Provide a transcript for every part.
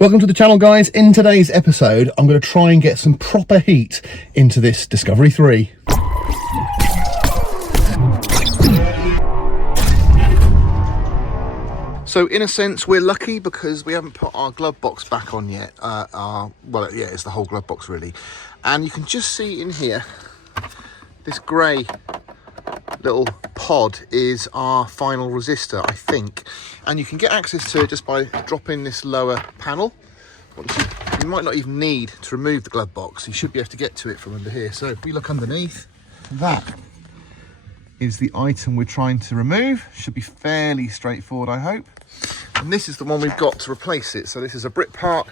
Welcome to the channel, guys. In today's episode, I'm going to try and get some proper heat into this Discovery 3. So in a sense, we're lucky because we haven't put our glove box back on yet. It's the whole glove box really. And you can just see in here, this grey little pod is our final resistor, I think. And you can get access to it just by dropping this lower panel. You might not even need to remove the glove box. You should be able to get to it from under here. So if we look underneath, that is the item we're trying to remove. Should be fairly straightforward, I hope. And this is the one we've got to replace it. So this is a Brit part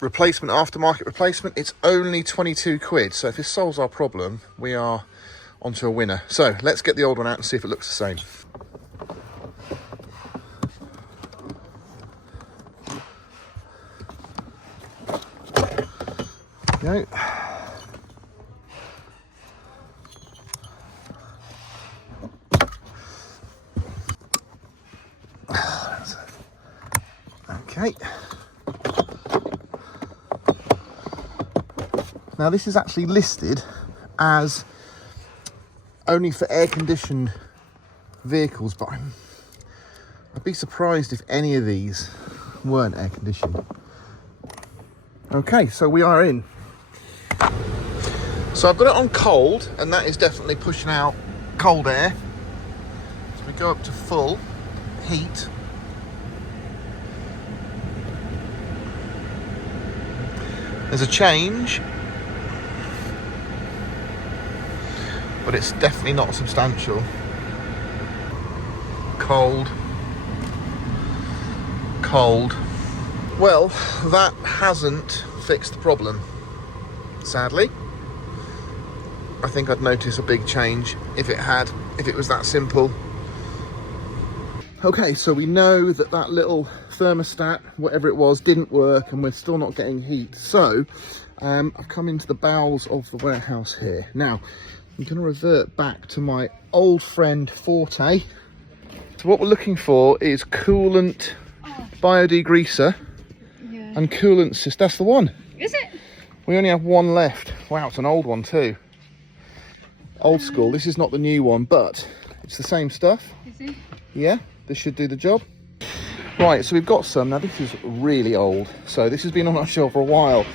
replacement, aftermarket replacement. It's only 22 quid. So if this solves our problem, we are onto a winner. So let's get the old one out and see if it looks the same. Go. Okay. Now this is actually listed as only for air-conditioned vehicles, but I'd be surprised if any of these weren't air-conditioned. Okay, so we are in. So I've got it on cold, and that is definitely pushing out cold air. So we go up to full heat. There's a change, but it's definitely not substantial. Cold. Cold. Well, that hasn't fixed the problem, sadly. I think I'd notice a big change if it was that simple. Okay, so we know that that little thermostat, whatever it was, didn't work, and we're still not getting heat. So I've come into the bowels of the warehouse here. Now, I'm going to revert back to my old friend Forte. So what we're looking for is coolant biodegreaser and coolant cyst. That's the one. Is it? We only have one left. Wow, it's an old one too. Old school. This is not the new one, but it's the same stuff. Is it? Yeah, this should do the job. Right, so we've got some. Now this is really old, so this has been on our shelf for a while.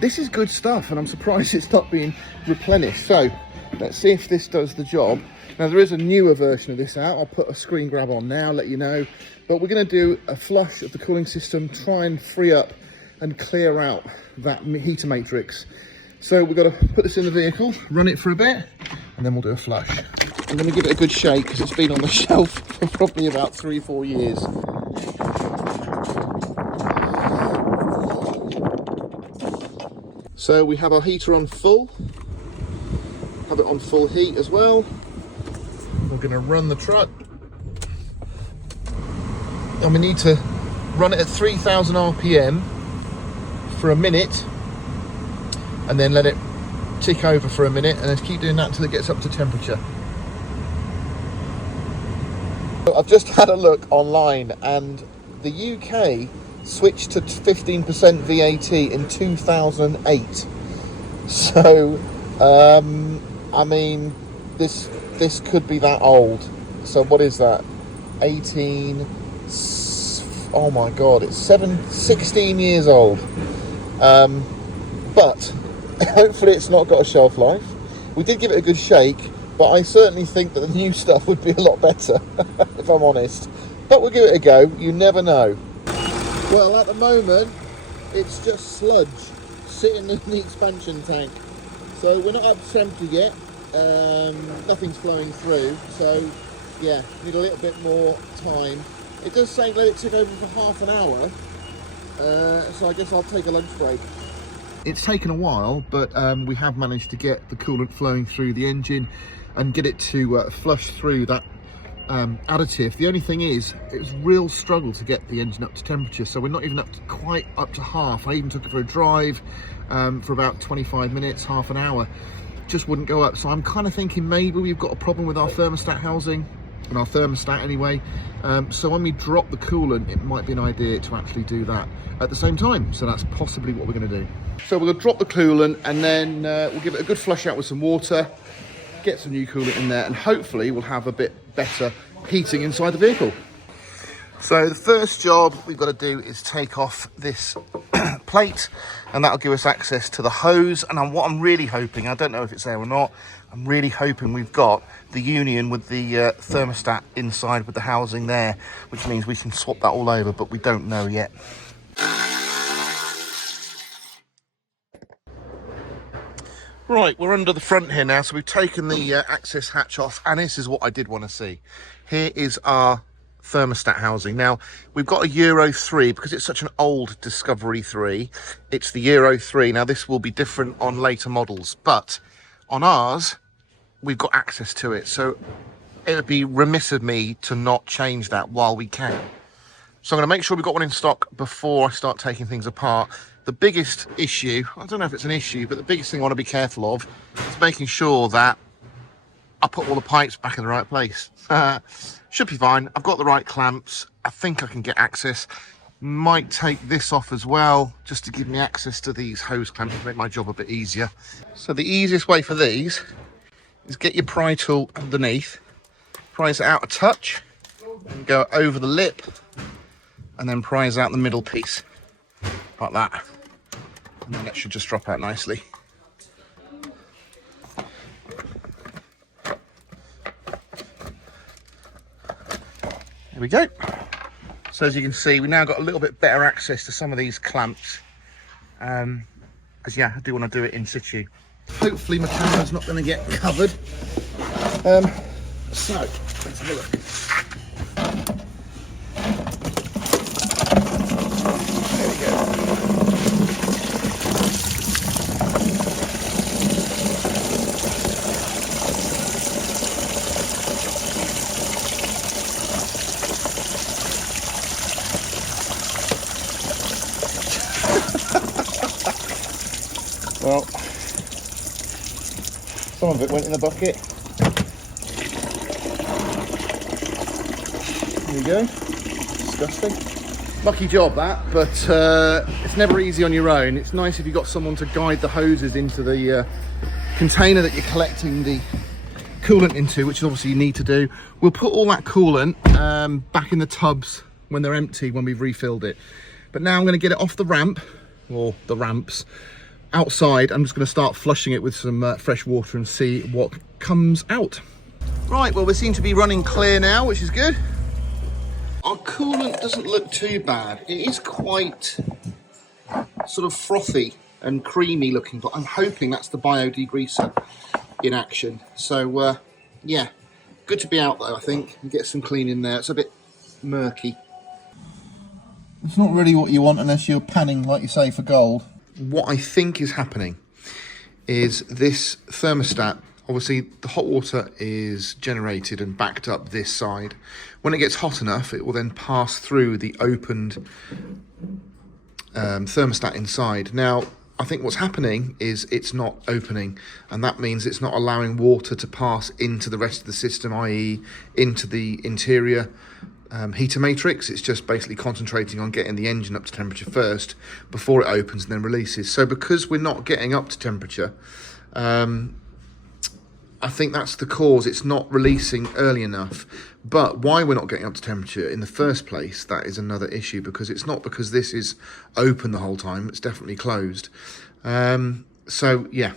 This is good stuff, and I'm surprised it's not being replenished. So let's see if this does the job. Now there is a newer version of this out. I'll put a screen grab on now, let you know. But we're going to do a flush of the cooling system, try and free up and clear out that heater matrix. So we've got to put this in the vehicle, run it for a bit, and then we'll do a flush. I'm going to give it a good shake because it's been on the shelf for probably about 3-4 years. So we have our heater on full, have it on full heat as well. We're going to run the truck. And we need to run it at 3000 RPM for a minute, and then let it tick over for a minute, and then keep doing that until it gets up to temperature. I've just had a look online, and the UK switched to 15% VAT in 2008. So, I mean, this could be that old. So what is that? 18... Oh my god, it's 16 years old. But hopefully it's not got a shelf life. We did give it a good shake, but I certainly think that the new stuff would be a lot better, if I'm honest. But we'll give it a go, you never know. Well, at the moment, it's just sludge sitting in the expansion tank. So we're not up to temperature yet, nothing's flowing through, so yeah, need a little bit more time. It does say let it tick over for half an hour, so I guess I'll take a lunch break. It's taken a while, but we have managed to get the coolant flowing through the engine and get it to flush through that additive. The only thing is, it was a real struggle to get the engine up to temperature, so we're not even quite up to half. I even took it for a drive for about 25 minutes, half an hour. Just wouldn't go up, so I'm kind of thinking maybe we've got a problem with our thermostat housing. in our thermostat anyway. So when we drop the coolant, it might be an idea to actually do that at the same time. So that's possibly what we're going to do. So we're going to drop the coolant, and then we'll give it a good flush out with some water, get some new coolant in there, and hopefully we'll have a bit better heating inside the vehicle. So the first job we've got to do is take off this plate, and that'll give us access to the hose. And what I'm really hoping, I don't know if it's there or not, I'm really hoping we've got the union with the thermostat inside with the housing there, which means we can swap that all over, but we don't know yet. Right, we're under the front here now, so we've taken the access hatch off, and this is what I did want to see. Here is our thermostat housing. Now, we've got a Euro 3, because it's such an old Discovery 3, it's the Euro 3. Now, this will be different on later models, but on ours, we've got access to it, so it would be remiss of me to not change that while we can. So I'm going to make sure we've got one in stock before I start taking things apart. The biggest issue, I don't know if it's an issue, but the biggest thing I want to be careful of is making sure that I put all the pipes back in the right place. Should be fine. I've got the right clamps. I think I can get access. Might take this off as well, just to give me access to these hose clamps to make my job a bit easier. So the easiest way for these is get your pry tool underneath, prise it out a touch, and go over the lip, and then prise out the middle piece, like that. And then that should just drop out nicely. There we go. So as you can see, we now got a little bit better access to some of these clamps. As yeah, I do want to do it in situ. Hopefully my camera's not going to get covered. So let's have a look. There we go. Well, some of it went in the bucket. There we go. Disgusting. Lucky job that, but it's never easy on your own. It's nice if you've got someone to guide the hoses into the container that you're collecting the coolant into, which obviously you need to do. We'll put all that coolant back in the tubs when they're empty, when we've refilled it. But now I'm going to get it off the ramp, or the ramps, outside. I'm just going to start flushing it with some fresh water and see what comes out. Right, well, we seem to be running clear now, which is good. Our coolant doesn't look too bad. It is quite sort of frothy and creamy looking, but I'm hoping that's the bio-degreaser in action. So yeah, good to be out though, I think, and get some clean in there. It's a bit murky. It's not really what you want unless you're panning, like you say, for gold. What I think is happening is this thermostat, obviously the hot water is generated and backed up this side. When it gets hot enough, it will then pass through the opened thermostat inside. Now, I think what's happening is it's not opening, and that means it's not allowing water to pass into the rest of the system, i.e. into the interior heater matrix. It's just basically concentrating on getting the engine up to temperature first before it opens and then releases. So because we're not getting up to temperature, I think that's the cause. It's not releasing early enough. But why we're not getting up to temperature in the first place, that is another issue, because it's not because this is open the whole time. It's definitely closed. So yeah,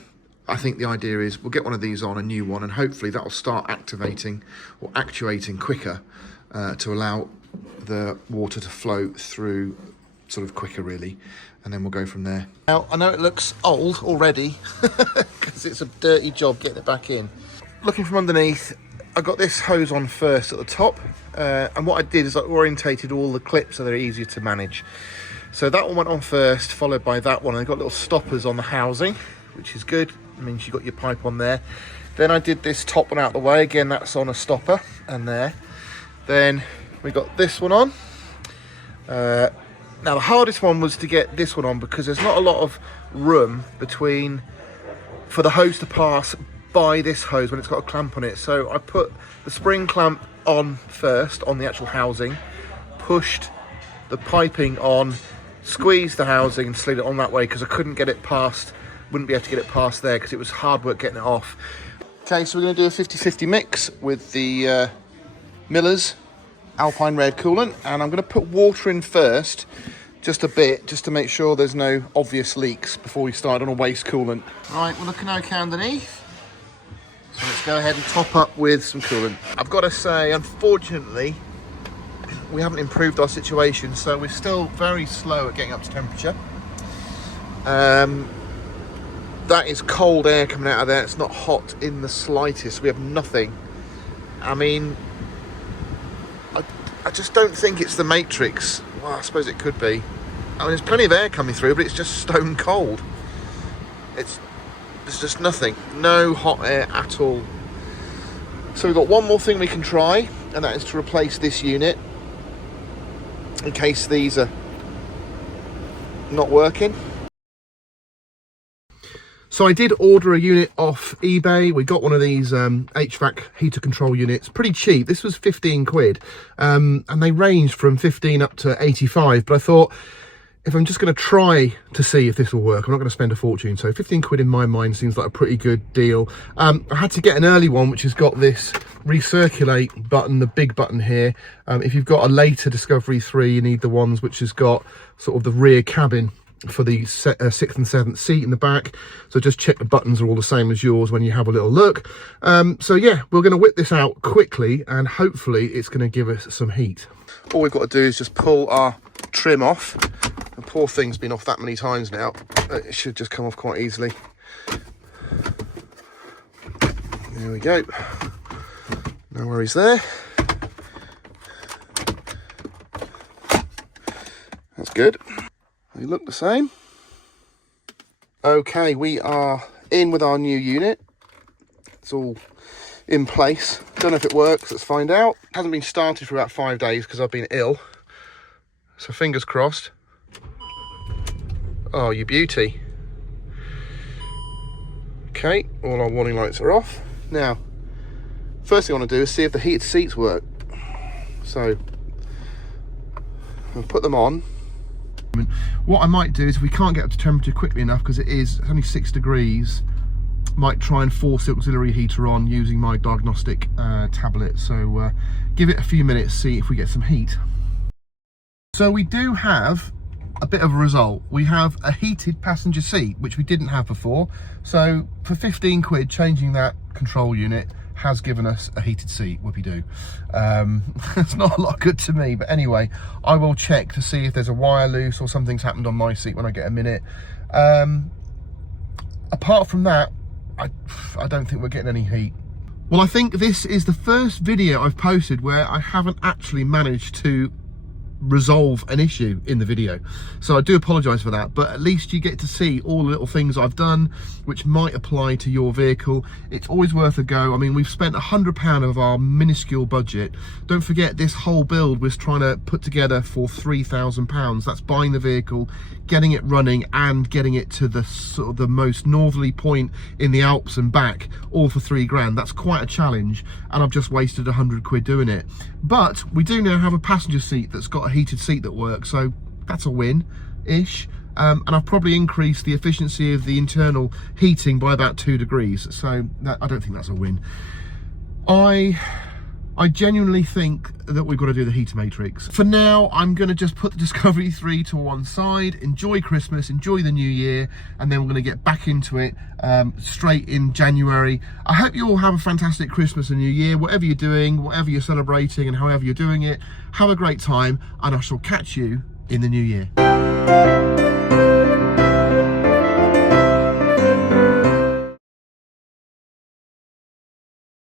I think the idea is we'll get one of these on, a new one, and hopefully that'll start activating or actuating quicker to allow the water to flow through sort of quicker, really, and then we'll go from there. Now, I know it looks old already because it's a dirty job getting it back in. Looking from underneath, I got this hose on first at the top, and what I did is I orientated all the clips so they're easier to manage. So that one went on first, followed by that one. I got little stoppers on the housing, which is good. It means you've got your pipe on there. Then I did this top one out of the way. Again, that's on a stopper, and there. Then we got this one on. Now the hardest one was to get this one on because there's not a lot of room for the hose to pass by this hose when it's got a clamp on it. So I put the spring clamp on first, on the actual housing, pushed the piping on, squeezed the housing and slid it on that way because I couldn't get it past, wouldn't be able to get it past there because it was hard work getting it off. Okay, so we're going to do a 50-50 mix with the Miller's Alpine Red coolant, and I'm going to put water in first, just a bit, just to make sure there's no obvious leaks before we start on a waste coolant. Right, we're looking okay underneath. So let's go ahead and top up with some coolant. I've got to say, unfortunately, we haven't improved our situation, so we're still very slow at getting up to temperature. That is cold air coming out of there. It's not hot in the slightest. We have nothing. I mean, I just don't think it's the matrix. Well, I suppose it could be. I mean, there's plenty of air coming through, but it's just stone cold. There's just nothing. No hot air at all. So we've got one more thing we can try, and that is to replace this unit in case these are not working. So I did order a unit off eBay. We got one of these HVAC heater control units, pretty cheap. This was 15 quid, and they ranged from 15 up to 85. But I thought, if I'm just going to try to see if this will work, I'm not going to spend a fortune. So 15 quid in my mind seems like a pretty good deal. I had to get an early one, which has got this recirculate button, the big button here. If you've got a later Discovery 3, you need the ones which has got sort of the rear cabin for the 6th and 7th seat in the back. So just check the buttons are all the same as yours when you have a little look. So yeah, we're going to whip this out quickly, and hopefully it's going to give us some heat. All we've got to do is just pull our trim off. The poor thing's been off that many times now. It should just come off quite easily. There we go. No worries there. That's good. They look the same. Okay, we are in with our new unit. It's all in place. Don't know if it works, let's find out. It hasn't been started for about 5 days because I've been ill. So fingers crossed. Oh, you beauty. Okay, all our warning lights are off. Now, first thing I want to do is see if the heated seats work. So, I'll put them on. What I might do is, if we can't get up to temperature quickly enough, because it's only 6 degrees, might try and force the auxiliary heater on using my diagnostic tablet. So give it a few minutes, see if we get some heat. So we do have a bit of a result. We have a heated passenger seat, which we didn't have before. So for 15 quid, changing that control unit has given us a heated seat. Whoopie-doo. It's not a lot good to me, but anyway, I will check to see if there's a wire loose or something's happened on my seat when I get a minute. Apart from that, I don't think we're getting any heat. Well, I think this is the first video I've posted where I haven't actually managed to resolve an issue in the video, so I do apologize for that, but at least you get to see all the little things I've done which might apply to your vehicle. It's always worth a go. I mean, we've spent £100 of our minuscule budget. Don't forget, this whole build was trying to put together for £3,000. That's buying the vehicle, getting it running, and getting it to the sort of the most northerly point in the Alps and back, all for £3 grand. That's quite a challenge, and I've just wasted 100 quid doing it. But we do now have a passenger seat that's got a heated seat that works, so that's a win-ish. And I've probably increased the efficiency of the internal heating by about 2 degrees, so I don't think that's a win. I genuinely think that we've got to do the heater matrix. For now, I'm going to just put the Discovery 3 to one side, enjoy Christmas, enjoy the new year, and then we're going to get back into it straight in January. I hope you all have a fantastic Christmas and New Year. Whatever you're doing, whatever you're celebrating, and however you're doing it, have a great time, and I shall catch you in the new year.